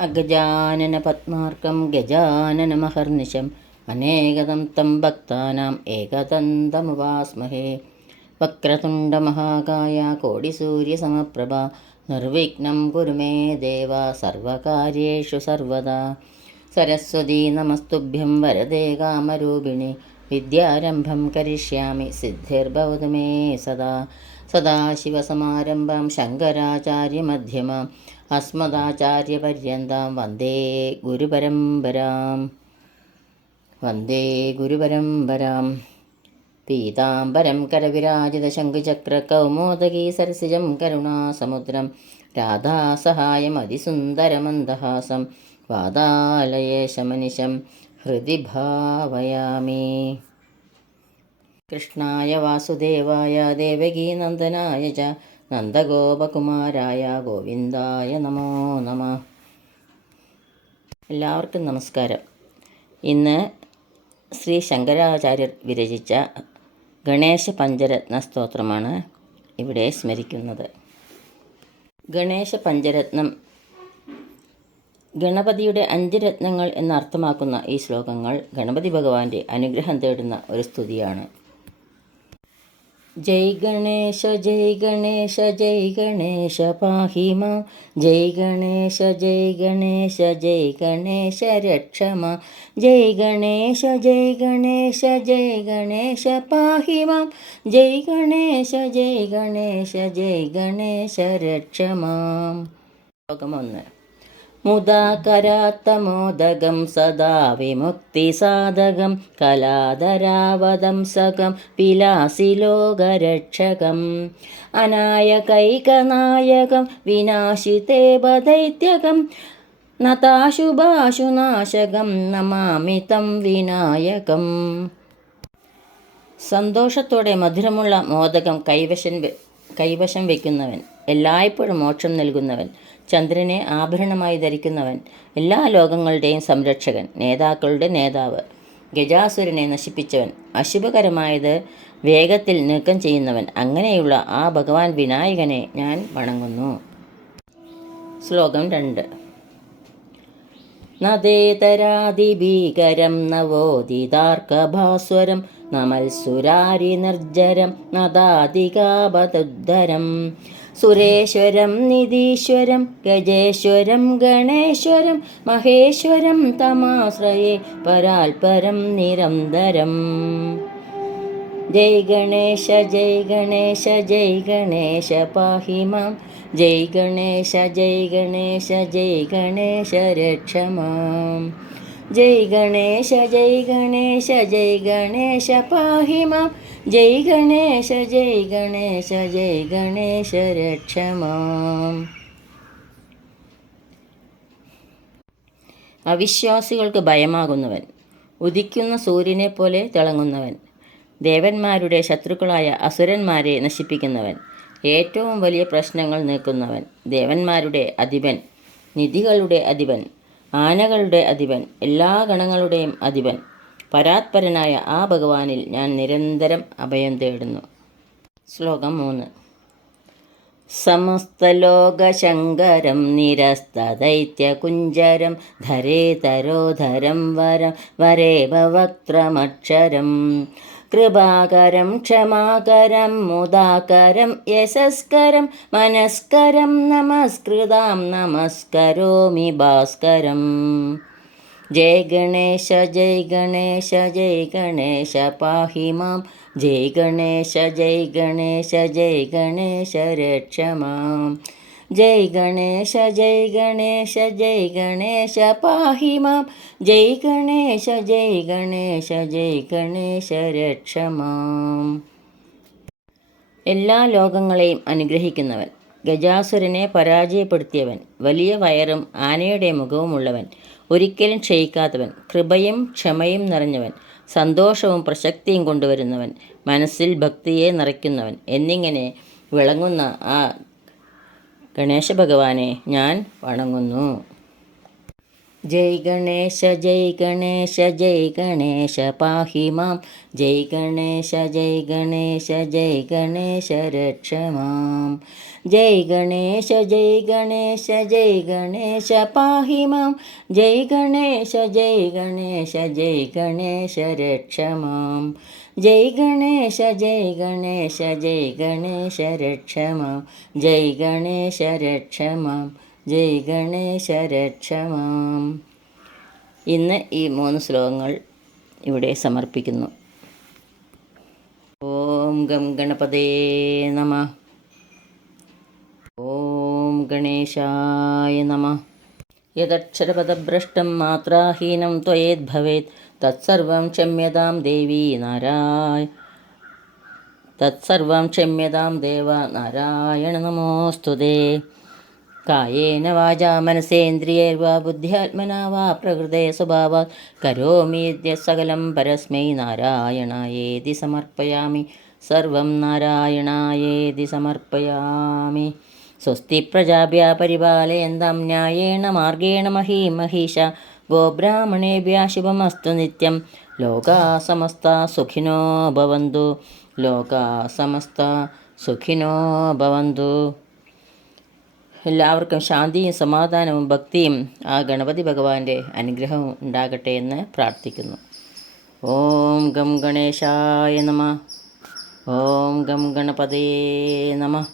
അഗജാനനപത്മാർക്കം ഗജാനനമഹർനിശം അനേകതം തം ഭക്താനാം ഏകദന്തമുപാസ്മഹേ. വക്രതുണ്ടമഹാകായ കോടിസൂര്യസമപ്രഭ നിർവിഘ്നം കുരുമേ ദേവ സർവകാര്യേഷു സർവദാ. സരസ്വതീ നമസ്തുഭ്യം വരദേ കാമരൂപിണി വിദ്യാരംഭം കരിഷ്യാമി സിദ്ധിർഭവതു മേ സദാ സദാശിവസമാരംഭം ശങ്കരാചാര്യമധ്യമാം वन्दे വന്ദേ ഗുരുപരമ്പരാം. വന്ദേ ഗുരുപരമ്പരാം. പീതാംബരം കരവിരാജിതശങ്കുചക്രകൗമോദകീ സരസിജം കരുണാസമുദ്രം. രാധാസഹായമതിസുന്ദരമന്ദഹാസം വാതാലയേശമനിശം. ഹൃദി ഭാവയാമി കൃഷ്ണായ വാസുദേവായ ദേവകീനന്ദനായ ച നന്ദഗോപകുമാരായ ഗോവിന്ദായ നമോ നമ എല്ലാവർക്കും നമസ്കാരം. ഇന്ന് ശ്രീ ശങ്കരാചാര്യർ വിരചിച്ച ഗണേശ പഞ്ചരത്ന സ്തോത്രമാണ് ഇവിടെ സ്മരിക്കുന്നത്. ഗണേശ പഞ്ചരത്നം ഗണപതിയുടെ അഞ്ച് രത്നങ്ങൾ എന്നർത്ഥമാക്കുന്ന ഈ ശ്ലോകങ്ങൾ ഗണപതി ഭഗവാന്റെ അനുഗ്രഹം തേടുന്ന ഒരു സ്തുതിയാണ്. ജയ് ഗണേശ ജയ് ഗണേശ ജയ് ഗണേശ പാഹിമ. ജയ് ഗണേശ ജയ് ഗണേശ ജയ് ഗണേശ രക്ഷമ. ജയ് ഗണേശ ജയ് ഗണേശ ജയ് ഗണേശ പാഹിമ. ജയ് ഗണേശ ജയ് ഗണേശ ജയ് ഗണേശ രക്ഷമാം. ശ്ലോകമൊന്ന് മോദകം സദാ വിമുക്തിസാധകം കലാധരാവതംസകം വിലാസിലോകരക്ഷകം. അനായകൈകനായകം വിനാശിതേ ബദൈത്യകം നതാശുഭാശുനാശകം നമാമി തം വിനായകം. സന്തോഷത്തോടെ മധുരമുള്ള മോദകം കൈവശം കൈവശം വയ്ക്കുന്നവൻ. എല്ലായ്പ്പോഴും മോക്ഷം നൽകുന്നവൻ ചന്ദ്രനെ ആഭരണമായി ധരിക്കുന്നവൻ എല്ലാ ലോകങ്ങളുടെയും സംരക്ഷകൻ നേതാക്കളുടെ നേതാവ് ഗജാസുരനെ നശിപ്പിച്ചവൻ അശുഭകരമായത് വേഗത്തിൽ നീക്കം ചെയ്യുന്നവൻ അങ്ങനെയുള്ള ആ ഭഗവാൻ വിനായകനെ ഞാൻ വണങ്ങുന്നു. ശ്ലോകം രണ്ട്. നദേതരാതിഭീകരം നവോദിതാർക്കഭാസ്വരം നമൽസുരാരി നിർജരം നദാതികാപതുദ്ധരം സുരേശ്വരം നിധീശ്വരം ഗജേശ്വരം ഗണേശ്വരം മഹേശ്വരം തമാശ്രയേ പരാൽപരം നിരന്തരം. ജയ് ഗണേശ ജയ് ഗണേശ ജയ് ഗണേശ പാഹി മാം ജയ് ഗണേശ ജയ് ഗണേശ ജയ് ഗണേശ രക്ഷമാം. ജയ് ഗണേശ ജയ് ഗണേശ ജയ് ഗണേശ പാഹി മാം ജയ് ഗണേശ ജയ് ഗണേശ ജയ് ഗണേശ രക്ഷമാം. അവിശ്വാസികൾക്ക് ഭയമാകുന്നവൻ ഉദിക്കുന്ന സൂര്യനെ പോലെ തിളങ്ങുന്നവൻ ദേവന്മാരുടെ ശത്രുക്കളായ അസുരന്മാരെ നശിപ്പിക്കുന്നവൻ ഏറ്റവും വലിയ പ്രശ്നങ്ങൾ നീക്കുന്നവൻ ദേവന്മാരുടെ അധിപൻ നിധികളുടെ അധിപൻ ആനകളുടെ അധിപൻ എല്ലാ ഗണങ്ങളുടെയും അധിപൻ. പരാത്പരനായ ആ ഭഗവാനിൽ ഞാൻ നിരന്തരം അഭയം തേടുന്നു. ശ്ലോകം മൂന്ന്. സമസ്തലോകശങ്കരം നിരസ്തദൈത്യകുഞ്ചരം ധരേതരോധരം വരം कृपाकरं क्षमाकरं मुदाकरं यशस्करं मनस्करं नमस्कृतां नमस्करोमि भास्करम्। जय गणेश जय गणेश जय गणेश पाहि मां जय गणेश जय गणेश जय गणेश रक्ष माम्। ജയ് ഗണേശ ജയ് ഗണേശ ജയ് ഗണേശ പാഹി മാം. ജയ് ഗണേശ ജയ് ഗണേശ ജയ് ഗണേശ രക്ഷമാം എല്ലാ ലോകങ്ങളെയും അനുഗ്രഹിക്കുന്നവൻ ഗജാസുരനെ പരാജയപ്പെടുത്തിയവൻ വലിയ വയറും ആനയുടെ മുഖവുമുള്ളവൻ ഒരിക്കലും ക്ഷയിക്കാത്തവൻ കൃപയും ക്ഷമയും നിറഞ്ഞവൻ സന്തോഷവും പ്രശക്തിയും കൊണ്ടുവരുന്നവൻ മനസ്സിൽ ഭക്തിയെ നിറയ്ക്കുന്നവൻ എന്നിങ്ങനെ വിളങ്ങുന്ന ആ ഗണേശ ഭഗവാനെ ഞാൻ വണങ്ങുന്നു. ജയ് ഗണേശ ജയ് ഗണേശ ജയ് ഗണേശ പാഹി മാം ജയ് ഗണേശ ജയ് ഗണേശ ജയ് ഗണേശ രക്ഷ മാം ജയ് ഗണേശ ജയ് ഗണേശ ജയ് ഗണേശ പാഹി മാം ജയ് ഗണേശ ജയ് ഗണേശ ജയ് ഗണേശ രക്ഷ മാം ജയ് ഗണേശ ജയ് ഗണേശ ജയ് ഗണേശ രക്ഷ മാം ജയ് ഗണേശ രക്ഷ മാം ജയ് ഗണേശ രക്ഷമാം. ഇന്ന് ഈ മൂന്ന് ശ്ലോകങ്ങൾ ഇവിടെ സമർപ്പിക്കുന്നു. ഓം ഗം ഗണപതേ നമ. ഓം ഗണേശായ നമ. യദക്ഷരപദഭ്രഷ്ടം മാത്രാഹീനം ത്വയേദ്ഭവേത് തത്സർവം ക്ഷമ്യതാം ദേവി നാരായ തത്സർവം ക്ഷമ്യതാം ദേവ നാരായണ നമോസ്തുതേ. കായേന വാചാ മനസേന്ദ്രിയൈർവാ ബുദ്ധ്യാത്മനാ വാ പ്രകൃതേ സ്വഭാവാത് കരോമീദ്യ സകലം പരസ്മൈ നാരായണായേതി സമർപ്പയാമി. സർവം നാരായണായേതി സമർപ്പയാമി. സ്വസ്തി പ്രജാഭ്യ പരിപാലയന്തം ന്യായേണ മാർഗേണ മഹീ മഹീഷ ഗോബ്രാഹ്മണേഭ്യ ശുഭമസ്തു നിത്യം. ലോകാ സമസ്ത സുഖിനോ ഭവന്തു. ലോകാ സമസ്ത സുഖിനോ ഭവന്തു. എല്ലാവർക്കും ശാന്തിയും സമാധാനവും ഭക്തിയും ആ ഗണപതി ഭഗവാന്റെ അനുഗ്രഹവും ഉണ്ടാകട്ടെ എന്ന് പ്രാർത്ഥിക്കുന്നു. ഓം ഗം ഗണേശായ നമ. ഓം ഗം ഗണപതേ നമ.